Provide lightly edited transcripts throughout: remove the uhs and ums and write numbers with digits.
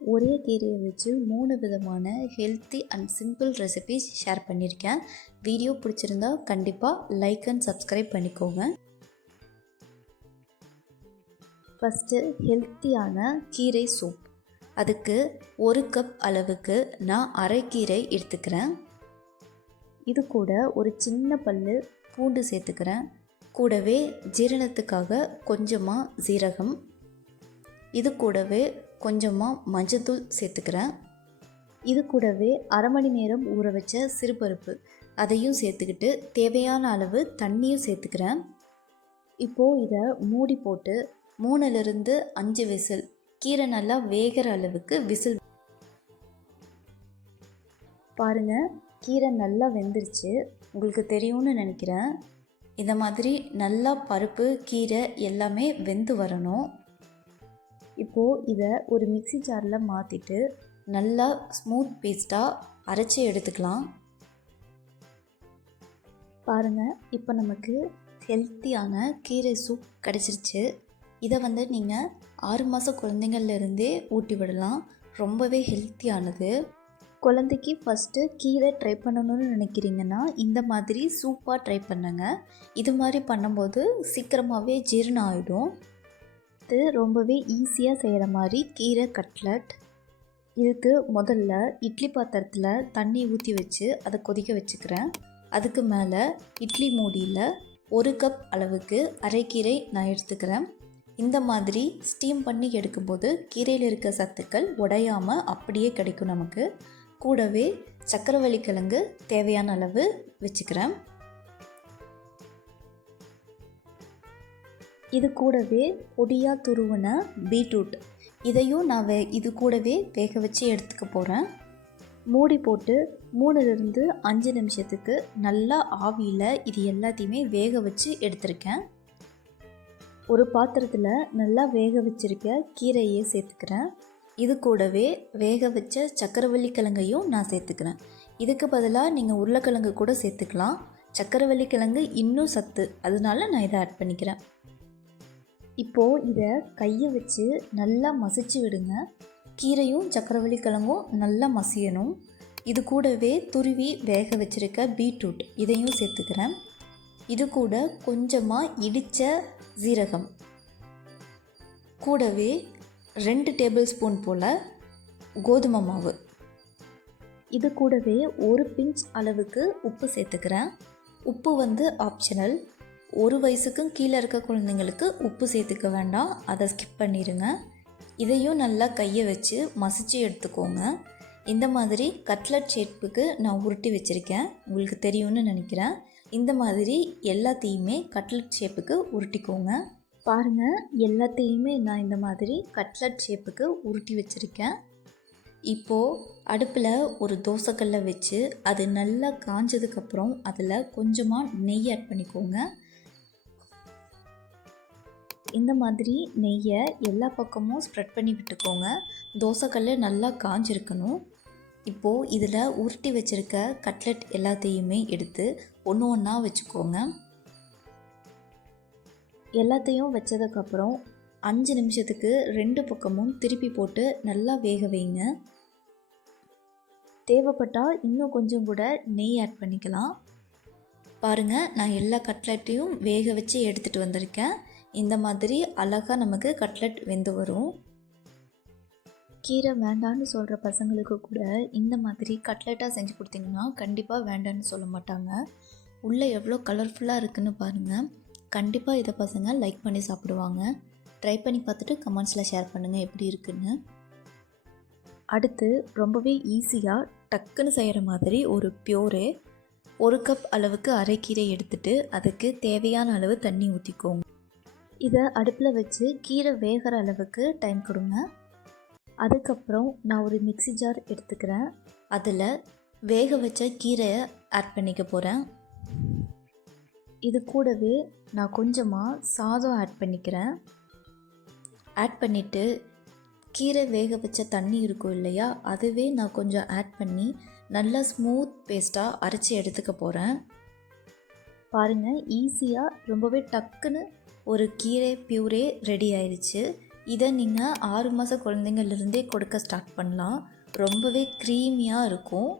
ஒரே கீரையை வச்சு 3 விதமான healthy and simple recipes share பண்ணியிருக்கேன். வீடியோ பிடிச்சிருந்தா கண்டிப்பாக லைக் அண்ட் சப்ஸ்கிரைப் பண்ணிக்கோங்க. ஃபஸ்ட்டு ஹெல்த்தியான கீரை சூப். அதுக்கு 1 கப் அளவுக்கு நான் அரைக்கீரை எடுத்துக்கிறேன். இது கூட ஒரு சின்ன பல்லு பூண்டு சேர்த்துக்கிறேன். கூடவே ஜீரணத்துக்காக கொஞ்சமாக சீரகம், இது கூடவே கொஞ்சமாக மஞ்சத்தூள் சேர்த்துக்கிறேன். இது கூடவே அரை மணி நேரம் ஊற வச்ச சிறுபருப்பு அதையும் சேர்த்துக்கிட்டு தேவையான அளவு தண்ணியும் சேர்த்துக்கிறேன். இப்போது இதை மூடி போட்டு 3லிருந்து 5 விசில், கீரை நல்லா வேகிற அளவுக்கு விசில். பாருங்கள், கீரை நல்லா வெந்துருச்சு, உங்களுக்கு தெரியும்னு நினைக்கிறேன். இந்த மாதிரி நல்லா பருப்பு கீரை எல்லாமே வெந்து வரணும். இப்போது இதை ஒரு மிக்ஸி ஜாரில் மாற்றிட்டு நல்லா ஸ்மூத் பேஸ்ட்டாக அரைச்சி எடுத்துக்கலாம். பாருங்கள், இப்போ நமக்கு ஹெல்த்தியான கீரை சூப் கிடச்சிருச்சு. இதை நீங்கள் 6 மாத குழந்தைங்கள்லேருந்தே ஊட்டி விடலாம். ரொம்பவே ஹெல்த்தியானது. குழந்தைக்கு ஃபஸ்ட்டு கீரை ட்ரை பண்ணணும்னு நினைக்கிறீங்கன்னா இந்த மாதிரி சூப்பாக ட்ரை பண்ணுங்க. இது மாதிரி பண்ணும்போது சீக்கிரமாகவே ஜீரணம் ஆகிடும். இது ரொம்பவே ஈஸியாக செய்கிற மாதிரி கீரை கட்லட். இதுக்கு முதல்ல இட்லி பாத்திரத்தில் தண்ணி ஊற்றி வச்சு அதை கொதிக்க வச்சுக்கிறேன். அதுக்கு மேலே இட்லி மூடியில் 1 கப் அளவுக்கு அரைக்கீரை நான் எடுத்துக்கிறேன். இந்த மாதிரி ஸ்டீம் பண்ணி எடுக்கும்போது கீரையில் இருக்க சத்துக்கள் உடையாமல் அப்படியே கிடைக்கும் நமக்கு. கூடவே சக்கரவள்ளி கிழங்கு தேவையான அளவு வச்சுக்கிறேன். இது கூடவே பொடியாக துருவின பீட்ரூட் இதையும் நான் இது கூடவே வேக வச்சு எடுத்துக்க போகிறேன். மூடி போட்டு 3லிருந்து 5 நிமிஷத்துக்கு நல்லா ஆவியில் இது எல்லாத்தையுமே வேக வச்சு எடுத்திருக்கேன். ஒரு பாத்திரத்தில் நல்லா வேக வச்சிருக்க கீரையை சேர்த்துக்கிறேன். இது கூடவே வேக வச்ச சக்கரவள்ளி கிழங்கையும் நான் சேர்த்துக்கிறேன். இதுக்கு பதிலாக நீங்கள் உருளைக்கிழங்கு கூட சேர்த்துக்கலாம். சக்கரவள்ளி கிழங்கு இன்னும் சத்து, அதனால நான் இதை ஆட் பண்ணிக்கிறேன். இப்போது இதை கையை வச்சு நல்லா மசிச்சு விடுங்க. கீரையும் சக்கரவள்ளி கிழங்கும் நல்லா மசியணும். இது கூடவே துருவி வேக வச்சுருக்க பீட்ரூட் இதையும் சேர்த்துக்கிறேன். இது கூட கொஞ்சமாக இடித்த சீரகம், கூடவே 2 டேபிள் ஸ்பூன் போல் கோதுமை மாவு, இது கூடவே 1 பிஞ்ச் அளவுக்கு உப்பு சேர்த்துக்கிறேன். உப்பு ஆப்ஷனல். 1 வயசுக்கும் கீழே இருக்க குழந்தைங்களுக்கு உப்பு சேர்த்துக்க வேண்டாம், அதை ஸ்கிப் பண்ணிடுங்க. இதையும் நல்லா கையை வச்சு மசிச்சு எடுத்துக்கோங்க. இந்த மாதிரி கட்லட் ஷேப்புக்கு நான் உருட்டி வச்சுருக்கேன், உங்களுக்கு தெரியும்னு நினைக்கிறேன். இந்த மாதிரி எல்லாத்தையுமே கட்லட் ஷேப்புக்கு உருட்டிக்கோங்க. பாருங்கள், எல்லாத்தையுமே நான் இந்த மாதிரி கட்லட் ஷேப்புக்கு உருட்டி வச்சுருக்கேன். இப்போது அடுப்பில் ஒரு தோசைக்கல்லை வச்சு அது நல்லா காஞ்சதுக்கப்புறம் அதில் கொஞ்சமாக நெய் ஆட் பண்ணிக்கோங்க. இந்த மாதிரி நெய்யை எல்லா பக்கமும் ஸ்ப்ரெட் பண்ணி விட்டுக்கோங்க. தோசைக்கல் நல்லா காஞ்சிருக்கணும். இப்போது இதில் உருட்டி வச்சுருக்க கட்லட் எல்லாத்தையுமே எடுத்து ஒன்று ஒன்றா வச்சுக்கோங்க. எல்லாத்தையும் வச்சதுக்கப்புறம் 5 நிமிஷத்துக்கு 2 பக்கமும் திருப்பி போட்டு நல்லா வேக வைங்க. தேவைப்பட்டால் இன்னும் கொஞ்சம் கூட நெய் ஆட் பண்ணிக்கலாம். பாருங்கள், நான் எல்லா கட்லட்டையும் வேக வச்சு எடுத்துகிட்டு வந்திருக்கேன். இந்த மாதிரி அழகாக நமக்கு கட்லட் வெந்து வரும். கீரை வேண்டான்னு சொல்கிற பசங்களுக்கு கூட இந்த மாதிரி கட்லெட்டாக செஞ்சு கொடுத்தீங்கன்னா கண்டிப்பாக வேண்டான்னு சொல்ல மாட்டாங்க. உள்ளே எவ்வளோ கலர்ஃபுல்லாக இருக்குதுன்னு பாருங்கள். கண்டிப்பாக இதை பசங்க லைக் பண்ணி சாப்பிடுவாங்க. ட்ரை பண்ணி பார்த்துட்டு கமெண்ட்ஸில் ஷேர் பண்ணுங்கள் எப்படி இருக்குன்னு. அடுத்து ரொம்பவே ஈஸியாக டக்குன்னு செய்கிற மாதிரி ஒரு பியூரே. 1 கப் அளவுக்கு அரைக்கீரை எடுத்துகிட்டு அதுக்கு தேவையான அளவு தண்ணி ஊற்றிக்கோங்க. இதை அடுப்பில் வச்சு கீரை வேகிற அளவுக்கு டைம் கொடுங்க. அதுக்கப்புறம் நான் ஒரு மிக்ஸி ஜார் எடுத்துக்கிறேன். அதில் வேக வச்ச கீரையை ஆட் பண்ணிக்க போகிறேன். இது கூடவே நான் கொஞ்சமாக சாதம் ஆட் பண்ணிக்கிறேன். ஆட் பண்ணிவிட்டு கீரை வேக வச்ச தண்ணி இருக்கும் இல்லையா, அதுவே நான் கொஞ்சம் ஆட் பண்ணி நல்லா ஸ்மூத் பேஸ்ட்டாக அரைச்சி எடுத்துக்க போகிறேன். பாருங்கள், ஈஸியாக ரொம்பவே டக்குன்னு ஒரு கீரை பியூரே ரெடி ஆயிடுச்சு. இதை நீங்கள் 6 மாத குழந்தைங்கள்லேருந்தே கொடுக்க ஸ்டார்ட் பண்ணலாம். ரொம்பவே க்ரீமியாக இருக்கும்.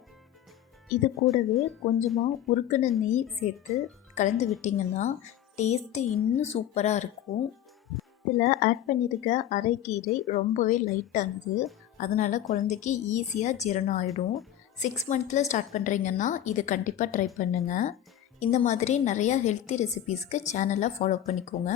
இது கூடவே கொஞ்சமாக உருக்குன நெய் சேர்த்து கலந்து விட்டிங்கன்னா டேஸ்ட்டு இன்னும் சூப்பராக இருக்கும். இதில் ஆட் பண்ணியிருக்க அரைக்கீரை ரொம்பவே லைட்டானது, அதனால் குழந்தைக்கு ஈஸியாக ஜீரணம் ஆகிடும். 6 மந்த்தில் ஸ்டார்ட் பண்ணுறீங்கன்னா இது கண்டிப்பாக ட்ரை பண்ணுங்கள். இந்த மாதிரி நிறையா ஹெல்த்தி ரெசிபீஸ்க்கு சேனலை ஃபாலோ பண்ணிக்கோங்க.